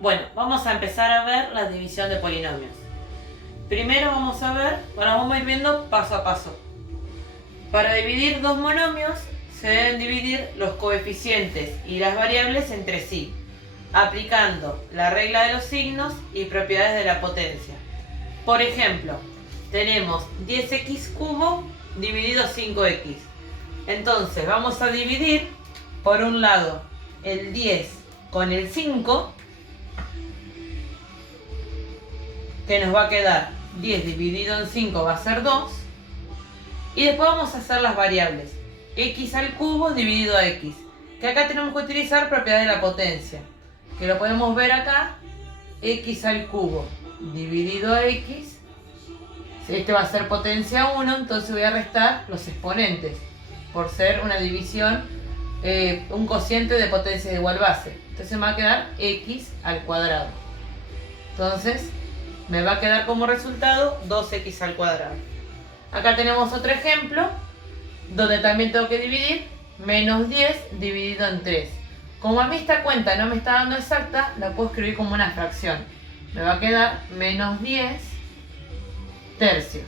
Bueno, vamos a empezar a ver la división de polinomios. Primero vamos a ir viendo paso a paso. Para dividir dos monomios se deben dividir los coeficientes y las variables entre sí, aplicando la regla de los signos y propiedades de la potencia. Por ejemplo, tenemos 10x cubo dividido 5x. Entonces vamos a dividir por un lado el 10 con el 5, que nos va a quedar 10 dividido en 5 va a ser 2. Y después vamos a hacer las variables. X al cubo dividido a x. Que acá tenemos que utilizar propiedad de la potencia. Que lo podemos ver acá. X al cubo dividido a x. Este va a ser potencia 1, entonces voy a restar los exponentes. Por ser una división, un cociente de potencia de igual base. Entonces me va a quedar x al cuadrado. Entonces me va a quedar como resultado 2x al cuadrado. Acá tenemos otro ejemplo, donde también tengo que dividir menos 10 dividido en 3. Como a mí esta cuenta no me está dando exacta, la puedo escribir como una fracción. Me va a quedar menos 10 tercios.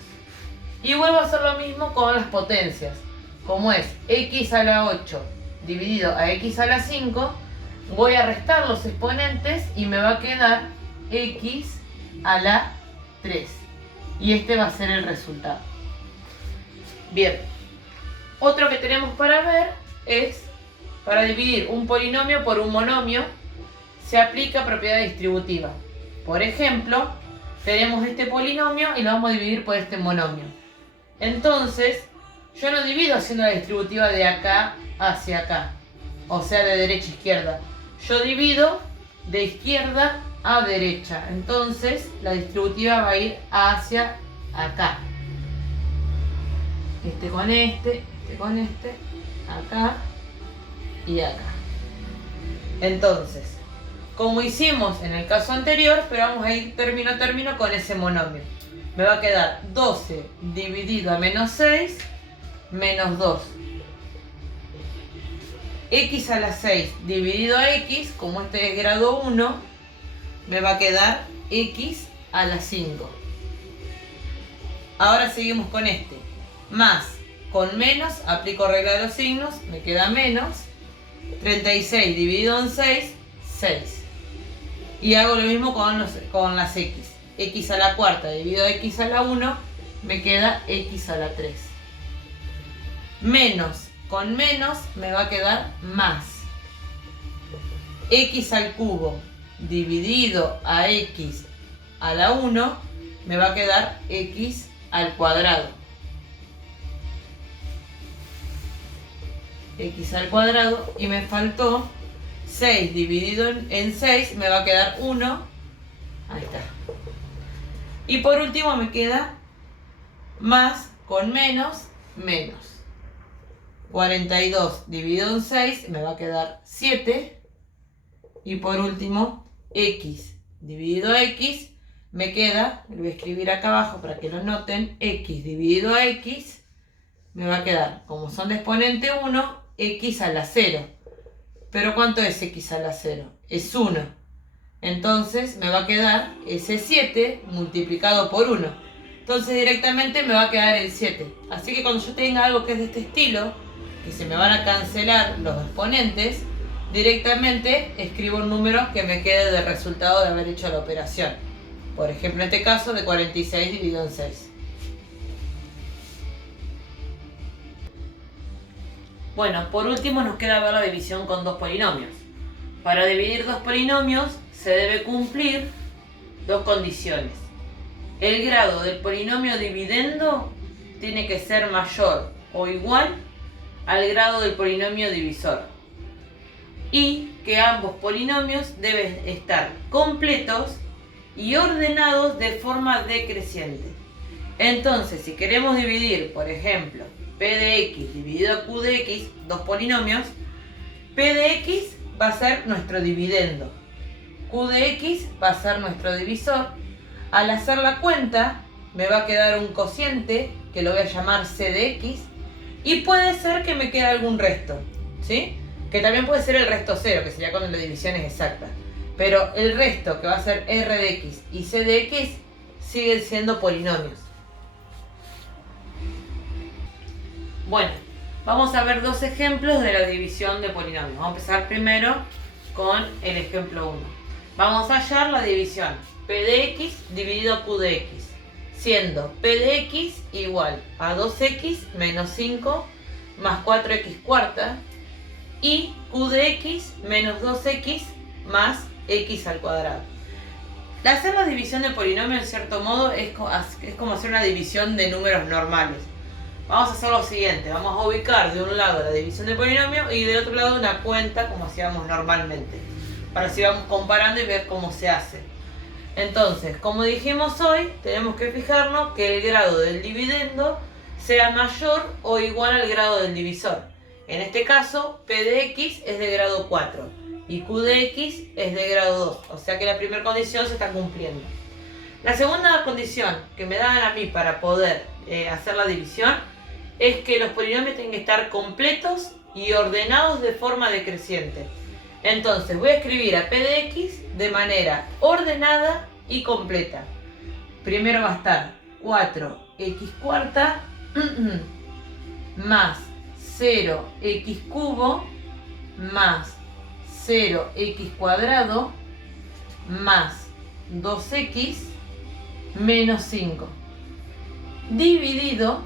Y vuelvo a hacer lo mismo con las potencias. Como es x a la 8 dividido a x a la 5, voy a restar los exponentes y me va a quedar x a la 3. Y este va a ser el resultado. Bien, otro que tenemos para ver es, para dividir un polinomio por un monomio, se aplica propiedad distributiva. Por ejemplo, tenemos este polinomio y lo vamos a dividir por este monomio. Entonces, yo no divido haciendo la distributiva de acá hacia acá, o sea, de derecha a izquierda. Yo divido de izquierda a derecha. Entonces, la distributiva va a ir hacia acá. Este con este con este, acá y acá. Entonces, como hicimos en el caso anterior, pero vamos a ir término a término con ese monomio. Me va a quedar 12 dividido a menos 6 menos 2. X a la 6 dividido a x, como este es grado 1, me va a quedar x a la 5. Ahora seguimos con este. Más con menos, aplico regla de los signos, me queda menos. 36 dividido en 6, 6. Y hago lo mismo con las x. X a la cuarta dividido a x a la 1, me queda x a la 3. Menos con menos me va a quedar más. X al cubo dividido a x a la 1 me va a quedar x al cuadrado. X al cuadrado, y me faltó 6 dividido en 6 me va a quedar 1. Ahí está. Y por último me queda más con menos, menos. 42 dividido en 6 me va a quedar 7. Y por último, x dividido a x me queda, lo voy a escribir acá abajo para que lo noten, x dividido a x me va a quedar, como son de exponente 1, x a la 0. Pero ¿cuánto es x a la 0? Es 1. Entonces me va a quedar ese 7 multiplicado por 1. Entonces directamente me va a quedar el 7. Así que cuando yo tenga algo que es de este estilo, que se me van a cancelar los exponentes, directamente escribo un número que me quede de resultado de haber hecho la operación. Por ejemplo, en este caso de 46 dividido en 6. Bueno, por último nos queda ver la división con dos polinomios. Para dividir dos polinomios se debe cumplir dos condiciones. El grado del polinomio dividendo tiene que ser mayor o igual al grado del polinomio divisor. Y que ambos polinomios deben estar completos y ordenados de forma decreciente. Entonces, si queremos dividir, por ejemplo, P de x dividido a Q de x, dos polinomios, P de x va a ser nuestro dividendo, Q de x va a ser nuestro divisor. Al hacer la cuenta me va a quedar un cociente que lo voy a llamar C de x, y puede ser que me quede algún resto, ¿sí? Que también puede ser el resto cero, que sería cuando la división es exacta. Pero el resto, que va a ser r de x y c de x, siguen siendo polinomios. Bueno, vamos a ver dos ejemplos de la división de polinomios. Vamos a empezar primero con el ejemplo 1. Vamos a hallar la división p de x dividido q de x, siendo p de x igual a 2x menos 5 más 4x cuarta y q de x menos 2x más x al cuadrado. Hacer la división de polinomios, en cierto modo, es como hacer una división de números normales. Vamos a hacer lo siguiente: vamos a ubicar de un lado la división de polinomio y del otro lado una cuenta, como hacíamos normalmente, para así vamos comparando y ver cómo se hace. Entonces, como dijimos hoy, tenemos que fijarnos que el grado del dividendo sea mayor o igual al grado del divisor. En este caso, p de x es de grado 4 y q de x es de grado 2, o sea que la primera condición se está cumpliendo. La segunda condición que me dan a mí para poder hacer la división es que los polinomios tienen que estar completos y ordenados de forma decreciente. Entonces voy a escribir a p de x de manera ordenada y completa. Primero va a estar 4x cuarta más 0x cubo más 0x cuadrado más 2x menos 5 dividido,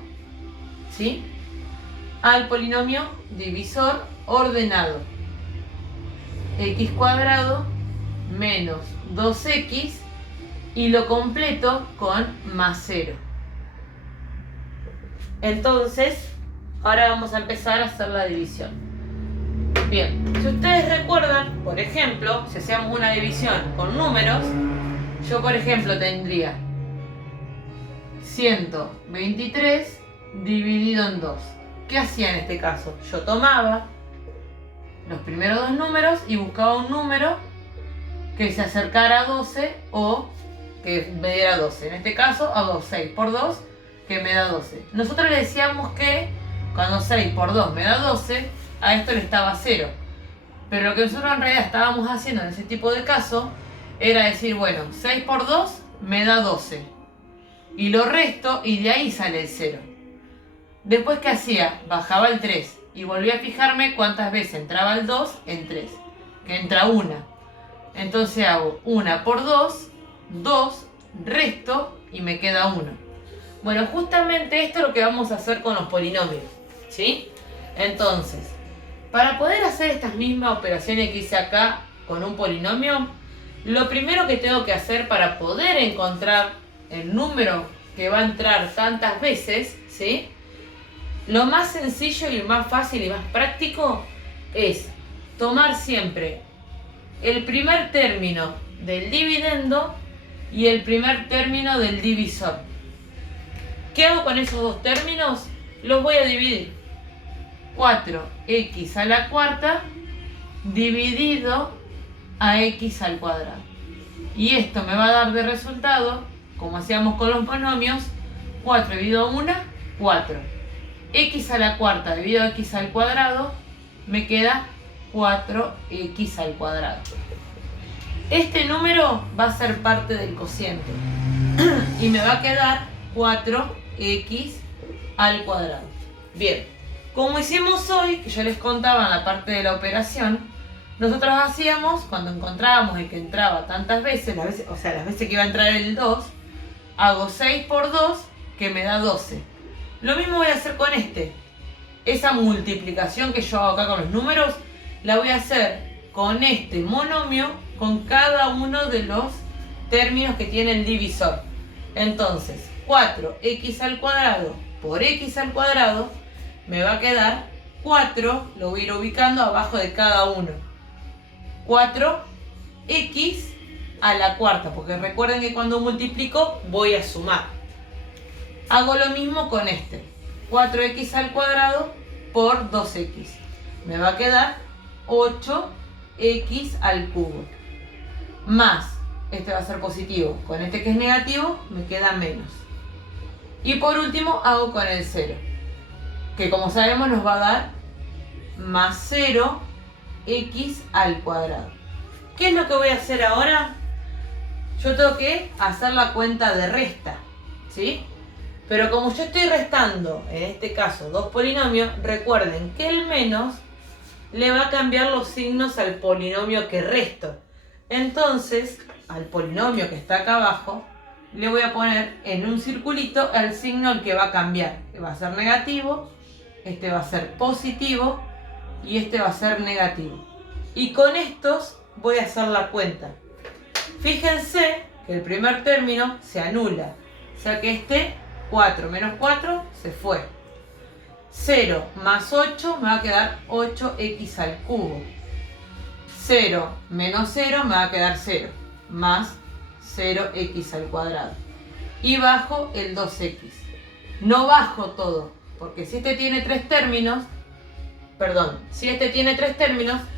¿sí?, al polinomio divisor ordenado x cuadrado menos 2x y lo completo con más 0. Entonces, ahora vamos a empezar a hacer la división. Bien, si ustedes recuerdan, por ejemplo, si hacíamos una división con números, yo por ejemplo tendría 123 dividido en 2. ¿Qué hacía en este caso? Yo tomaba los primeros dos números y buscaba un número que se acercara a 12 o que me diera 12. En este caso hago 6 por 2, que me da 12. Nosotros le decíamos que cuando 6 por 2 me da 12, a esto le estaba 0. Pero lo que nosotros en realidad estábamos haciendo en ese tipo de caso era decir, bueno, 6 por 2 me da 12. Y lo resto y de ahí sale el 0. Después, ¿qué hacía? Bajaba el 3 y volví a fijarme cuántas veces entraba el 2 en 3. Que entra una. Entonces hago 1 por 2, 2, resto y me queda 1. Bueno, justamente esto es lo que vamos a hacer con los polinomios, ¿sí? Entonces, para poder hacer estas mismas operaciones que hice acá con un polinomio, lo primero que tengo que hacer para poder encontrar el número que va a entrar tantas veces, ¿sí?, lo más sencillo y más fácil y más práctico es tomar siempre el primer término del dividendo y el primer término del divisor. ¿Qué hago con esos dos términos? Los voy a dividir. 4x a la cuarta dividido a x al cuadrado. Y esto me va a dar de resultado, como hacíamos con los monomios, 4 dividido a 1, 4. X a la cuarta dividido a x al cuadrado me queda 4x al cuadrado. Este número va a ser parte del cociente y me va a quedar 4x al cuadrado. Bien, como hicimos hoy, que yo les contaba en la parte de la operación, nosotros hacíamos, cuando encontrábamos el que entraba tantas veces, las veces que iba a entrar el 2, hago 6 por 2, que me da 12. Lo mismo voy a hacer con este. Esa multiplicación que yo hago acá con los números, la voy a hacer con este monomio, con cada uno de los términos que tiene el divisor. Entonces, 4x al cuadrado por x al cuadrado me va a quedar 4, lo voy a ir ubicando abajo de cada uno. 4x a la cuarta, porque recuerden que cuando multiplico voy a sumar. Hago lo mismo con este. 4x al cuadrado por 2x. Me va a quedar 8x al cubo. Más, este va a ser positivo. Con este que es negativo, me queda menos. Y por último, hago con el 0. Que como sabemos nos va a dar más 0x al cuadrado. ¿Qué es lo que voy a hacer ahora? Yo tengo que hacer la cuenta de resta, ¿sí? Pero como yo estoy restando, en este caso, dos polinomios, recuerden que el menos le va a cambiar los signos al polinomio que resto. Entonces, al polinomio que está acá abajo, le voy a poner en un circulito el signo al que va a cambiar. Va a ser negativo, este va a ser positivo y este va a ser negativo. Y con estos voy a hacer la cuenta. Fíjense que el primer término se anula. O sea que este 4 menos 4 se fue. 0 más 8 me va a quedar 8x al cubo. 0 menos 0 me va a quedar 0. Más 0x al cuadrado. Y bajo el 2x. No bajo todo, porque si este tiene tres términos,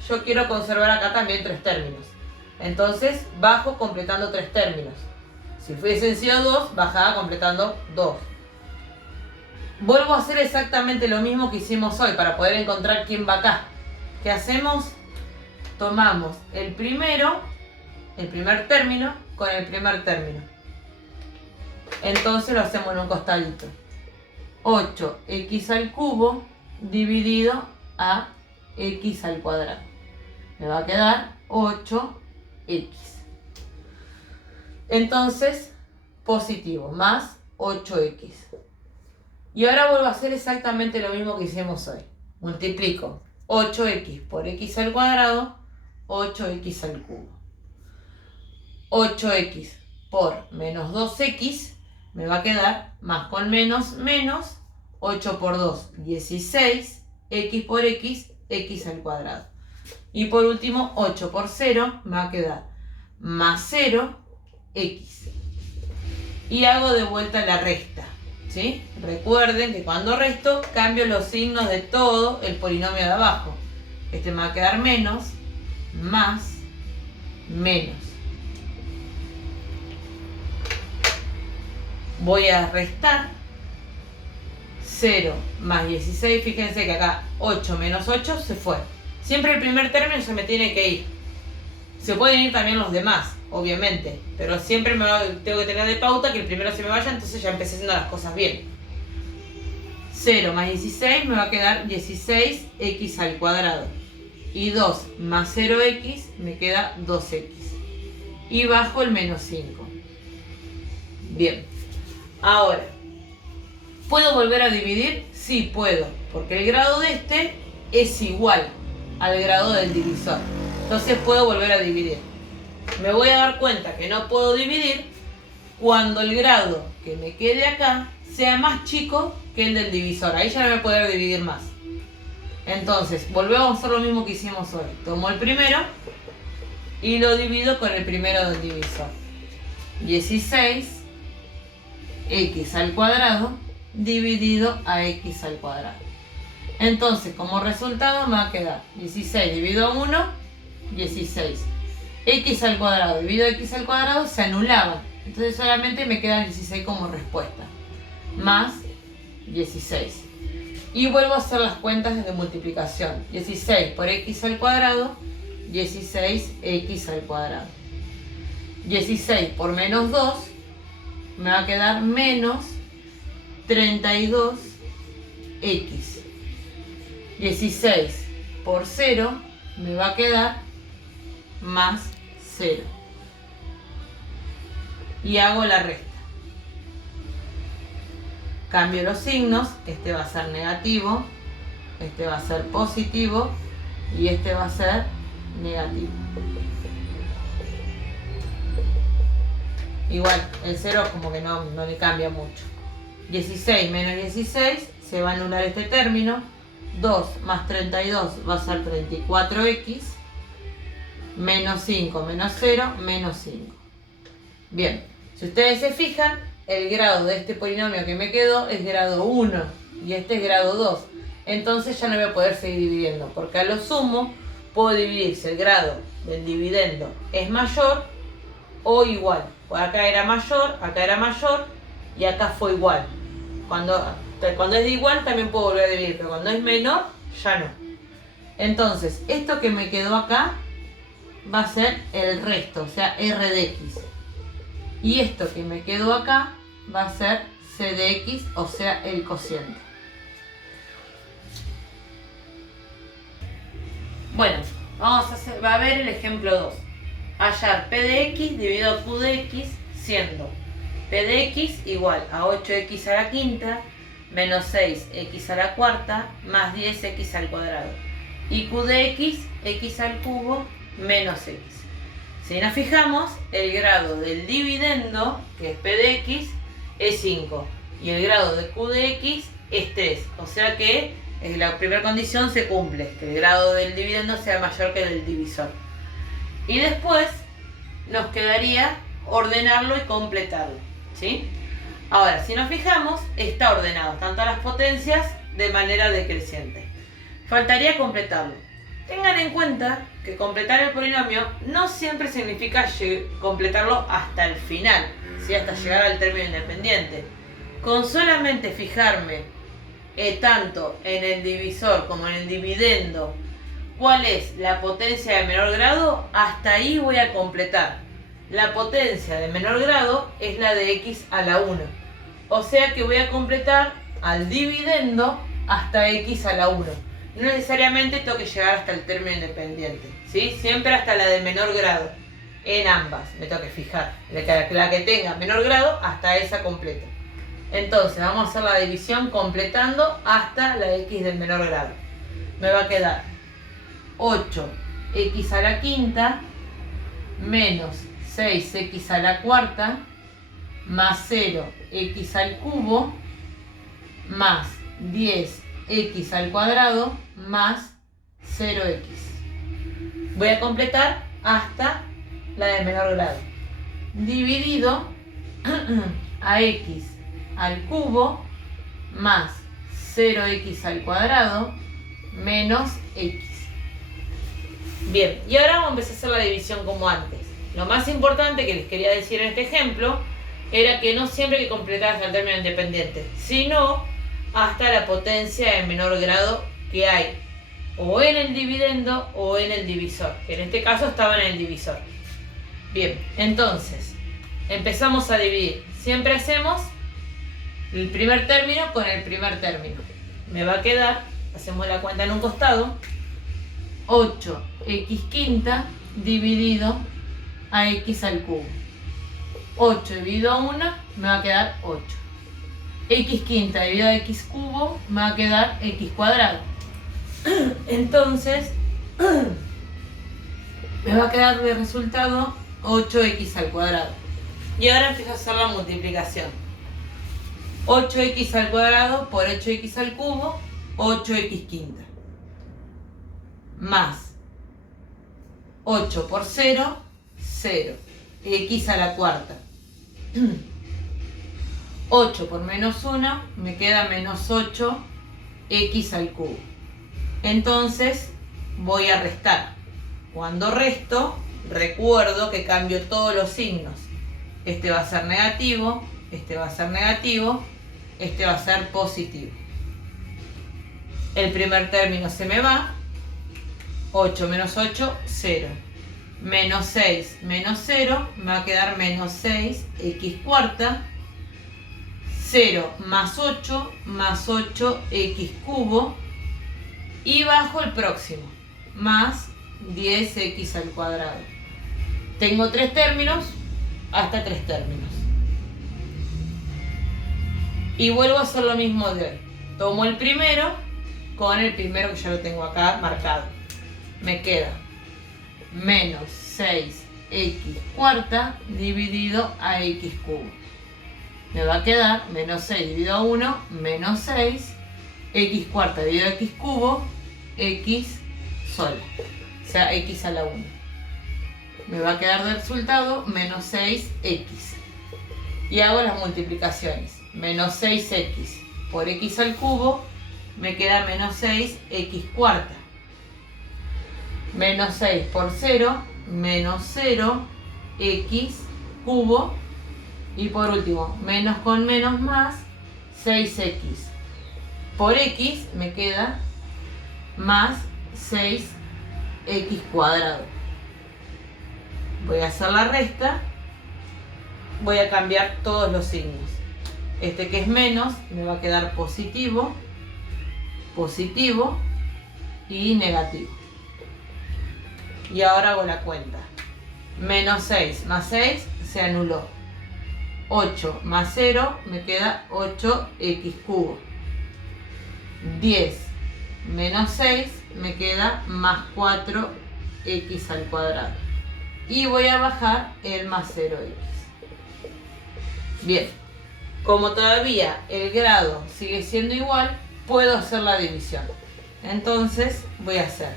yo quiero conservar acá también tres términos. Entonces bajo completando tres términos. Si fuesen sido 2, bajaba completando 2. Vuelvo a hacer exactamente lo mismo que hicimos hoy para poder encontrar quién va acá. ¿Qué hacemos? Tomamos el primer término con el primer término. Entonces lo hacemos en un costadito. 8x al cubo dividido a x al cuadrado. Me va a quedar 8x. Entonces, positivo, más 8x. Y ahora vuelvo a hacer exactamente lo mismo que hicimos hoy. Multiplico 8x por x al cuadrado, 8x al cubo. 8x por menos 2x me va a quedar más con menos, menos 8 por 2, 16, x por x, x al cuadrado. Y por último, 8 por 0 me va a quedar más 0, x. Y hago de vuelta la resta, ¿sí? Recuerden que cuando resto, cambio los signos de todo el polinomio de abajo. Este me va a quedar menos, más, menos. Voy a restar 0 más 16, fíjense que acá 8 menos 8 se fue. Siempre el primer término se me tiene que ir. Se pueden ir también los demás, obviamente, pero siempre tengo que tener de pauta que el primero se me vaya, entonces ya empecé haciendo las cosas bien. 0 más 16 me va a quedar 16x al cuadrado. Y 2 más 0x me queda 2x. Y bajo el menos 5. Bien. Ahora, ¿puedo volver a dividir? Sí, puedo, porque el grado de este es igual al grado del divisor. Entonces puedo volver a dividir. Me voy a dar cuenta que no puedo dividir cuando el grado que me quede acá sea más chico que el del divisor. Ahí ya no voy a poder dividir más. Entonces, volvemos a hacer lo mismo que hicimos hoy. Tomo el primero y lo divido con el primero del divisor. 16 x al cuadrado dividido a x al cuadrado. Entonces, como resultado me va a quedar 16 dividido a 1, 16. X al cuadrado dividido a x al cuadrado se anulaban. Entonces solamente me queda 16 como respuesta. Más 16. Y vuelvo a hacer las cuentas de multiplicación. 16 por x al cuadrado, 16x al cuadrado. 16 por menos 2 me va a quedar menos 32x. 16 por 0 me va a quedar más 0. Y hago la resta. Cambio los signos, este va a ser negativo, este va a ser positivo y este va a ser negativo. Igual, el 0 como que no le cambia mucho. 16 menos 16, se va a anular este término. 2 más 32 va a ser 34x. Menos 5 menos 0, menos 5. Bien, si ustedes se fijan, el grado de este polinomio que me quedó es grado 1 y este es grado 2. Entonces ya no voy a poder seguir dividiendo, porque a lo sumo puedo dividir si el grado del dividendo es mayor o igual. Pues acá era mayor y acá fue igual. Cuando es de igual también puedo volver a dividir, pero cuando es menor ya no. Entonces, esto que me quedó acá va a ser el resto, o sea, R de X. Y esto que me quedó acá va a ser C de X, o sea, el cociente. Bueno, va a ver el ejemplo 2. Hallar P de X dividido a Q de X, siendo P de X igual a 8X a la quinta menos 6X a la cuarta más 10X al cuadrado. Y Q de X, X al cubo menos X. Si nos fijamos, el grado del dividendo, que es P de X, es 5. Y el grado de Q de X es 3. O sea que la primera condición se cumple, que el grado del dividendo sea mayor que el del divisor. Y después nos quedaría ordenarlo y completarlo, ¿sí? Ahora, si nos fijamos, está ordenado, están todas las potencias de manera decreciente. Faltaría completarlo. Tengan en cuenta que completar el polinomio no siempre significa completarlo hasta el final, ¿sí? Hasta llegar al término independiente. Con solamente fijarme tanto en el divisor como en el dividendo cuál es la potencia de menor grado, hasta ahí voy a completar. La potencia de menor grado es la de X a la 1. O sea que voy a completar al dividendo hasta X a la 1. No necesariamente tengo que llegar hasta el término independiente, ¿sí? Siempre hasta la de menor grado. En ambas me tengo que fijar. La que tenga menor grado, hasta esa completa. Entonces vamos a hacer la división completando hasta la X del menor grado. Me va a quedar 8X a la quinta menos 6X a la cuarta más 0X al cubo más 10X al cuadrado más 0X. Voy a completar hasta la de menor grado. Dividido a X al cubo más 0X al cuadrado menos X. Bien, y ahora vamos a empezar a hacer la división como antes. Lo más importante que les quería decir en este ejemplo era que no siempre hay que completar hasta el término independiente, sino hasta la potencia de menor grado que hay o en el dividendo o en el divisor, que en este caso estaba en el divisor. Bien, entonces empezamos a dividir. Siempre hacemos el primer término con el primer término. Me va a quedar, hacemos la cuenta en un costado, 8x quinta dividido a x al cubo. 8 dividido a 1 me va a quedar 8. X quinta dividido a x cubo me va a quedar x cuadrado. Entonces me va a quedar de resultado 8x al cuadrado. Y ahora empiezo a hacer la multiplicación. 8x al cuadrado por 8x al cubo, 8x quinta. Más 8 por 0, 0. X a la cuarta. 8 por menos 1 me queda menos 8x al cubo. Entonces voy a restar. Cuando resto, recuerdo que cambio todos los signos. Este va a ser negativo, este va a ser negativo, este va a ser positivo. El primer término se me va. 8 menos 8, 0. Menos 6 menos 0 me va a quedar menos 6x cuarta. 0 más 8x cubo. Y bajo el próximo, más 10x al cuadrado. Tengo 3 términos, hasta 3 términos. Y vuelvo a hacer lo mismo de hoy. Tomo el primero con el primero que ya lo tengo acá marcado. Me queda menos 6x cuarta dividido a x cubo. Me va a quedar menos 6 dividido a 1, menos 6, x cuarta dividido a x cubo, x sola, o sea, x a la 1. Me va a quedar de resultado menos 6x. Y hago las multiplicaciones. Menos 6x por x al cubo me queda menos 6x cuarta. Menos 6 por 0, menos 0x cubo. Y por último, menos con menos más, 6x. Por x me queda más 6x cuadrado. Voy a hacer la resta. Voy a cambiar todos los signos. Este que es menos me va a quedar positivo, positivo y negativo. Y ahora hago la cuenta. Menos 6 más 6 se anuló. 8 más 0 me queda 8x cubo. 10 menos 6 me queda más 4x al cuadrado. Y voy a bajar el más 0x. Bien, como todavía el grado sigue siendo igual, puedo hacer la división. Entonces voy a hacer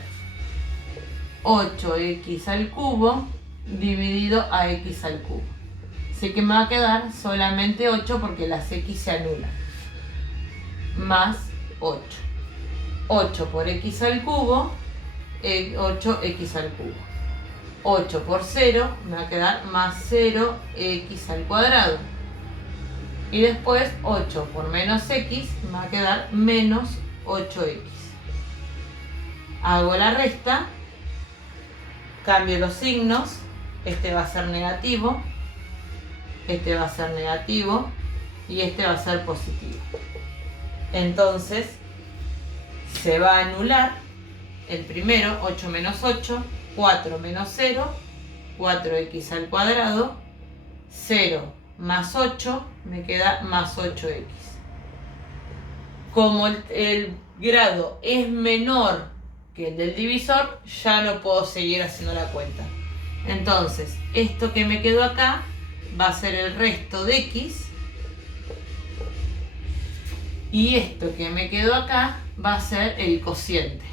8x al cubo dividido a x al cubo. Sé que me va a quedar solamente 8 porque las x se anulan. Más 8. 8 por x al cubo, 8x al cubo. 8 por 0 me va a quedar más 0x al cuadrado. Y después 8 por menos x me va a quedar menos 8x. Hago la resta, cambio los signos, este va a ser negativo, este va a ser negativo y este va a ser positivo. Entonces se va a anular el primero, 8 menos 8, 4 menos 0, 4x al cuadrado, 0 más 8 me queda más 8x. Como el grado es menor que el del divisor, ya no puedo seguir haciendo la cuenta. Entonces, esto que me quedó acá va a ser el resto de x. Y esto que me quedó acá va a ser el cociente.